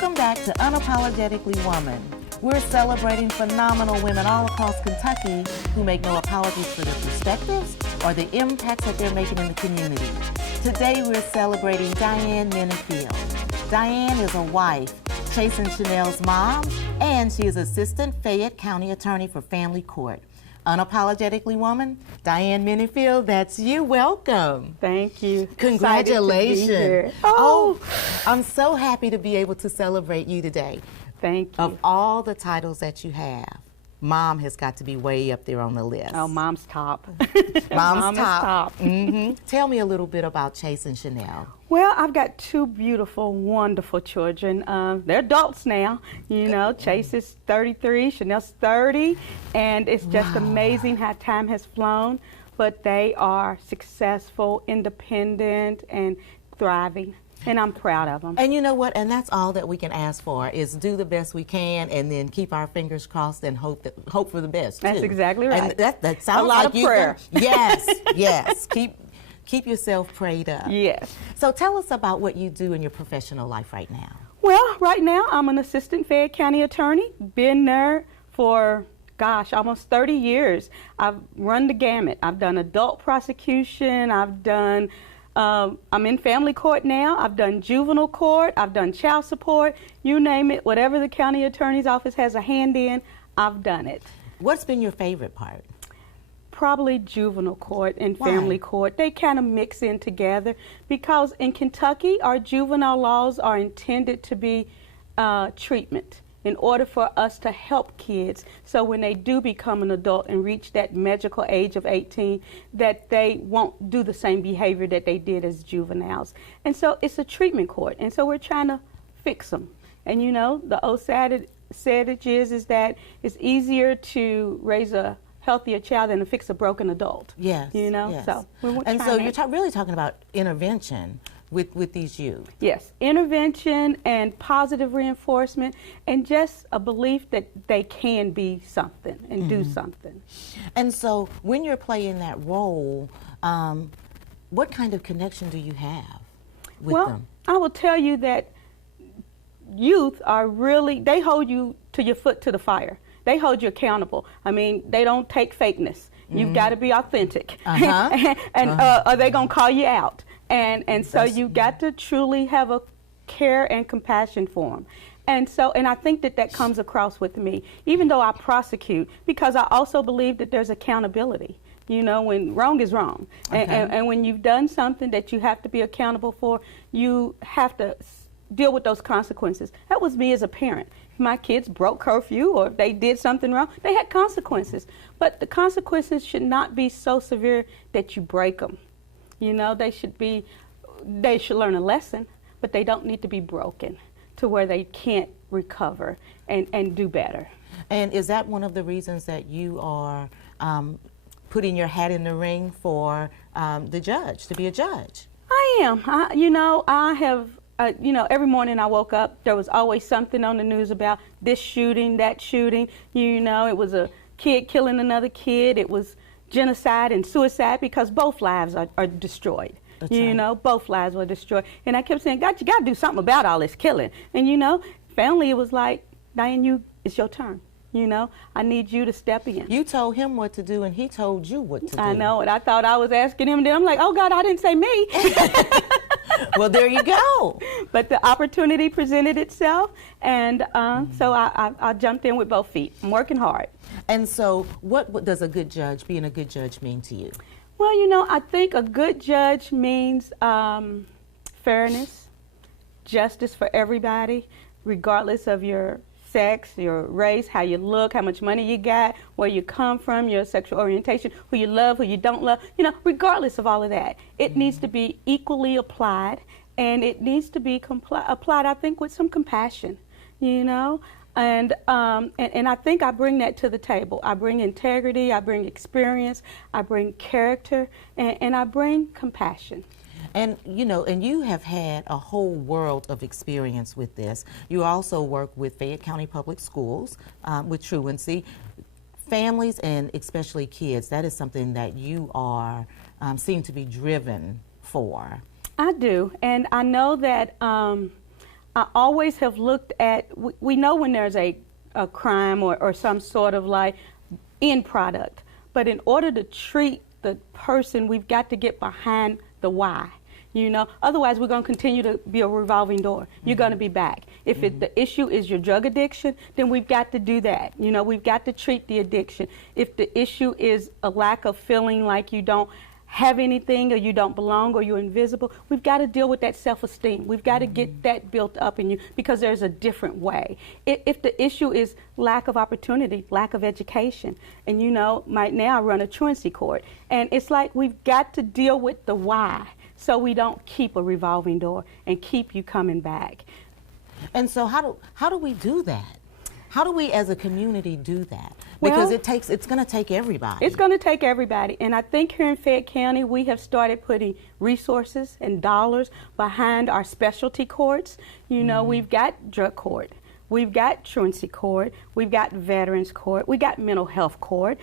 Welcome back to Unapologetically Woman. We're celebrating phenomenal women all across Kentucky who make no apologies for their perspectives or the impacts that they're making in the community. Today we're celebrating Diane Minnifield. Diane is a wife, Chase and Chanel's mom, and she is Assistant Fayette County Attorney for Family Court. Unapologetically Woman, Diane Minnifield, that's you. Welcome. Thank you. Congratulations. Oh, I'm so happy to be able to celebrate you today. Thank you. Of all the titles that you have, Mom has got to be way up there on the list. Oh, Mom's top. Mom's top. Mm-hmm. Tell me a little bit about Chase and Chanel. Well, I've got two beautiful, wonderful children. They're adults now. You know, Chase is 33, Chanel's 30, and it's just amazing how time has flown. But they are successful, independent, and thriving. And I'm proud of them. And you know what? And that's all that we can ask for is do the best we can, and then keep our fingers crossed and hope for the best. That's too. exactly right. And that sounds a lot like of prayer. Yes, yes. Keep yourself prayed up. Yes. So tell us about what you do in your professional life right now. Well, right now I'm an Assistant Fayette County Attorney. Been there for almost 30 years. I've run the gamut. I've done adult prosecution. I'm in family court now. I've done juvenile court. I've done child support. You name it. Whatever the county attorney's office has a hand in, I've done it. What's been your favorite part? Probably juvenile court and family court. They kind of mix in together because in Kentucky, our juvenile laws are intended to be treatment in order for us to help kids. So when they do become an adult and reach that magical age of 18, that they won't do the same behavior that they did as juveniles. And so it's a treatment court. And so we're trying to fix them. And you know, the old adage is that it's easier to raise a healthier child than to fix a broken adult. Yes. You know, yes. so we're and so you're really talking about intervention with these youth. Yes, intervention and positive reinforcement and just a belief that they can be something and do something. And so when you're playing that role, what kind of connection do you have with them? I will tell you that youth are really, they hold you to your foot to the fire. They hold you accountable. I mean, they don't take fakeness. You've got to be authentic. And are they going to call you out? And so you got to truly have a care and compassion for them. And I think that comes across with me, even though I prosecute, because I also believe that there's accountability. You know, when wrong is wrong. And when you've done something that you have to be accountable for, you have to deal with those consequences. That was me as a parent. If my kids broke curfew or if they did something wrong, they had consequences. But the consequences should not be so severe that you break them. You know, they should learn a lesson, but they don't need to be broken to where they can't recover and do better. And is that one of the reasons that you are putting your hat in the ring for the judge, to be a judge? I am. I have, every morning I woke up, there was always something on the news about this shooting, that shooting. You know, it was a kid killing another kid. It was genocide and suicide because both lives are destroyed. That's right. Know, both lives were destroyed. And I kept saying, God, you got to do something about all this killing. And you know, family, it was like, Diane, it's your turn. You know, I need you to step in. You told him what to do and he told you what to do. I know, and I thought I was asking him, and then I'm like, oh God, I didn't say me. Well, there you go. But the opportunity presented itself, and so I jumped in with both feet. I'm working hard. And so what does being a good judge mean to you? Well, you know, I think a good judge means fairness, justice for everybody, regardless of your sex, your race, how you look, how much money you got, where you come from, your sexual orientation, who you love, who you don't love, you know, regardless of all of that. It needs to be equally applied, and it needs to be applied, I think, with some compassion, you know. And I think I bring that to the table. I bring integrity, I bring experience, I bring character, and I bring compassion. And you know, and you have had a whole world of experience with this. You also work with Fayette County Public Schools with truancy. Families and especially kids, that is something that you are seem to be driven for. I do, and I know that I always have looked at, we know when there's a crime or some sort of like end product, but in order to treat the person, we've got to get behind the why. Otherwise we're going to continue to be a revolving door. You're going to be back. If the issue is your drug addiction, then we've got to do that. We've got to treat the addiction. If the issue is a lack of feeling like you don't have anything or you don't belong or you're invisible, we've got to deal with that self-esteem. We've got to get that built up in you because there's a different way. If the issue is lack of opportunity, lack of education, and right now I run a truancy court, and it's like we've got to deal with the why so we don't keep a revolving door and keep you coming back. And so how do we do that? How do we as a community do that? Because it's going to take everybody. It's going to take everybody. And I think here in Fayette County, we have started putting resources and dollars behind our specialty courts. We've got drug court. We've got truancy court, we've got veterans court, we got mental health court.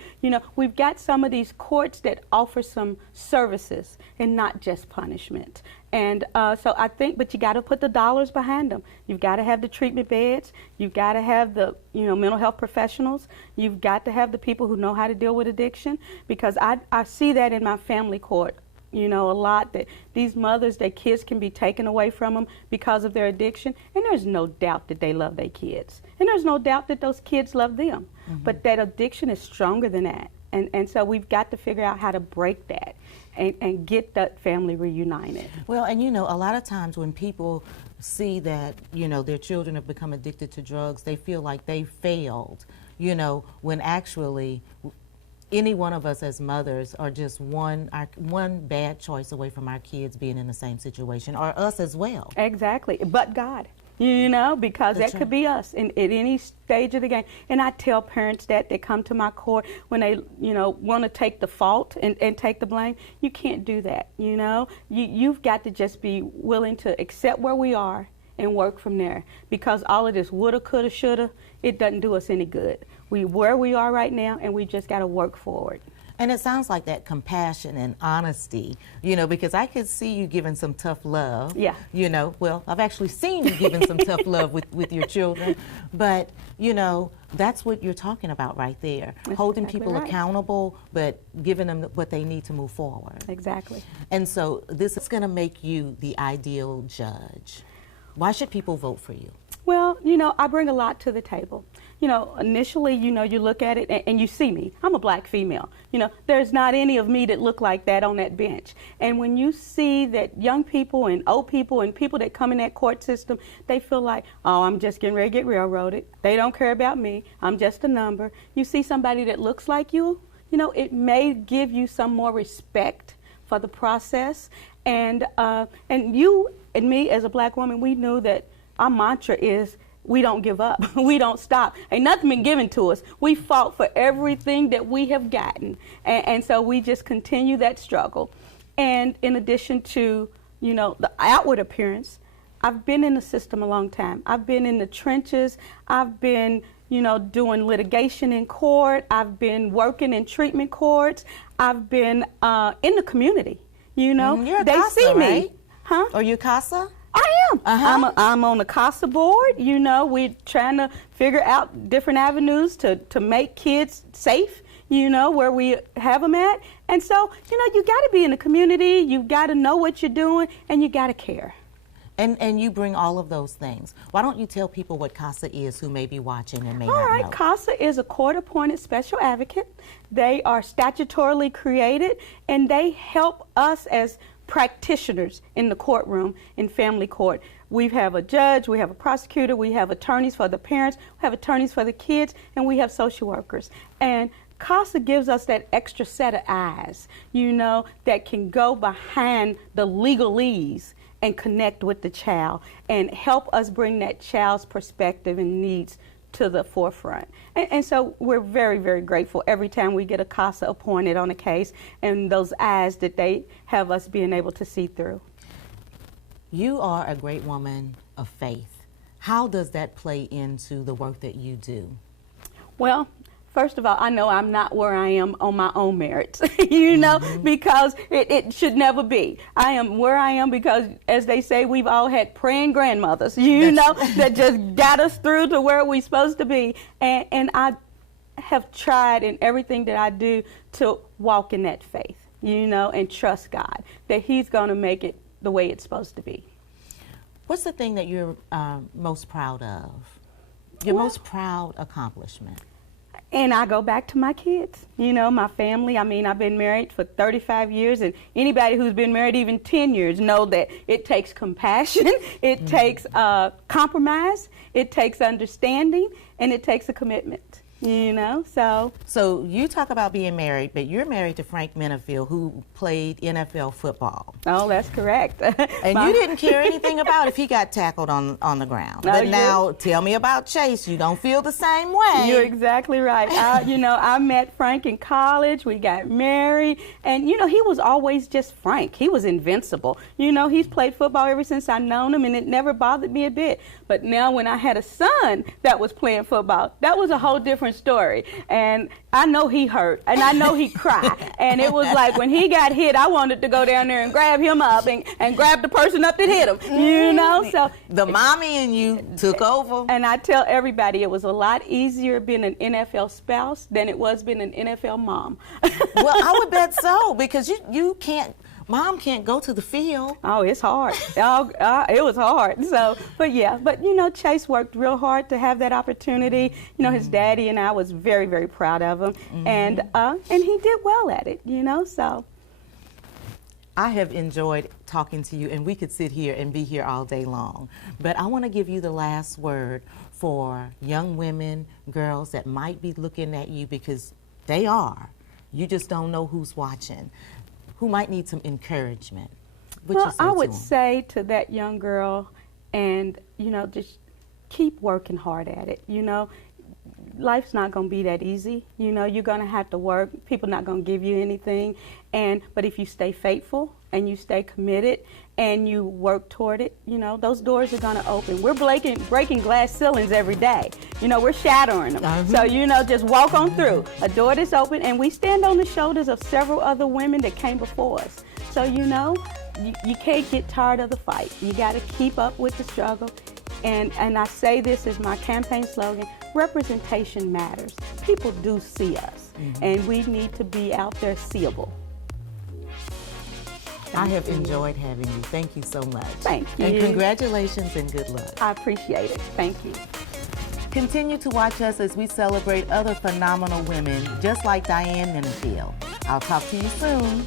We've got some of these courts that offer some services and not just punishment. And so I think, but you got to put the dollars behind them. You've got to have the treatment beds. You've got to have the, mental health professionals. You've got to have the people who know how to deal with addiction, because I see that in my family court. A lot, that these mothers, their kids can be taken away from them because of their addiction, and there's no doubt that they love their kids, and there's no doubt that those kids love them. But that addiction is stronger than that, and so we've got to figure out how to break that and get that family reunited. Well, and a lot of times when people see that their children have become addicted to drugs, they feel like they failed, when actually any one of us as mothers are just one bad choice away from our kids being in the same situation, or us as well. Exactly, but God, because that could be us at any stage of the game. And I tell parents that come to my court when they, want to take the fault and take the blame. You can't do that, You've got to just be willing to accept where we are and work from there, because all of this woulda, coulda, shoulda, it doesn't do us any good. Where we are right now, and we just got to work forward. And it sounds like that compassion and honesty, because I could see you giving some tough love. Yeah. Well, I've actually seen you giving some tough love with your children, but, that's what you're talking about right there. That's holding exactly people right. accountable, but giving them what they need to move forward. Exactly. And so this is going to make you the ideal judge. Why should people vote for you? Well, I bring a lot to the table. Initially, you look at it and you see me. I'm a black female. There's not any of me that look like that on that bench. And when you see that young people and old people and people that come in that court system, they feel like, oh, I'm just getting ready to get railroaded. They don't care about me. I'm just a number. You see somebody that looks like you, it may give you some more respect for the process. And you and me as a black woman, we knew that our mantra is, we don't give up. We don't stop. Ain't nothing been given to us. We fought for everything that we have gotten. And so we just continue that struggle. And in addition to, the outward appearance, I've been in the system a long time. I've been in the trenches. I've been, doing litigation in court. I've been working in treatment courts. I've been in the community. You're a they CASA, see me. Right? Huh? Are you CASA? I am. I'm on the CASA board. We're trying to figure out different avenues to make kids safe, where we have them at. And so, you got to be in the community. You've got to know what you're doing, and you got to care. And you bring all of those things. Why don't you tell people what CASA is who may be watching and may not know? All right, CASA is a court-appointed special advocate. They are statutorily created, and they help us as practitioners in the courtroom, in family court. We have a judge, we have a prosecutor, we have attorneys for the parents, we have attorneys for the kids, and we have social workers. And CASA gives us that extra set of eyes, that can go behind the legalese and connect with the child and help us bring that child's perspective and needs to the forefront. And so we're very, very grateful every time we get a CASA appointed on a case and those eyes that they have us being able to see through. You are a great woman of faith. How does that play into the work that you do? Well, First of all, I know I'm not where I am on my own merits, you know, because it should never be. I am where I am because, as they say, we've all had praying grandmothers, you know, that just got us through to where we're supposed to be. And I have tried in everything that I do to walk in that faith, you know, and trust God that He's going to make it the way it's supposed to be. What's the thing that you're most proud of? Your most proud accomplishment? And I go back to my kids, you know, my family. I mean, I've been married for 35 years, and anybody who's been married even 10 years know that it takes compassion, it takes compromise, it takes understanding, and it takes a commitment. You know, so you talk about being married, but you're married to Frank Minnifield, who played NFL football. Oh, that's correct. And you didn't care anything about if he got tackled on the ground. No, but now, tell me about Chase. You don't feel the same way. You're exactly right. You know, I met Frank in college. We got married, and you know, he was always just Frank. He was invincible. You know, he's played football ever since I known him, and it never bothered me a bit. But now, when I had a son that was playing football, that was a whole different story. And I know he hurt, and I know he cried. And it was like when he got hit, I wanted to go down there and grab him up and grab the person up that hit him, you know? So the mommy and you took over. And I tell everybody it was a lot easier being an NFL spouse than it was being an NFL mom. Well, I would bet so, because you can't, Mom can't go to the field. Oh, it's hard. It was hard. So, but yeah, but you know, Chase worked real hard to have that opportunity. You know, his daddy and I was very, very proud of him, and he did well at it. You know, so. I have enjoyed talking to you, and we could sit here and be here all day long. But I want to give you the last word for young women, girls that might be looking at you, because they are. You just don't know who's watching, who might need some encouragement. Well, I would say to that young girl, and you know, just keep working hard at it. You know, life's not going to be that easy. You know, you're going to have to work. People not going to give you anything. But if you stay faithful and you stay committed and you work toward it, you know, those doors are going to open. We're breaking glass ceilings every day. You know, we're shattering them. So, you know, just walk on through. A door that's open, and we stand on the shoulders of several other women that came before us. So, you know, you can't get tired of the fight. You got to keep up with the struggle. And I say this as my campaign slogan: representation matters. People do see us, and we need to be out there seeable. I have enjoyed having you. Thank you so much. Thank you. And congratulations and good luck. I appreciate it. Thank you. Continue to watch us as we celebrate other phenomenal women just like Diane Minnifield. I'll talk to you soon.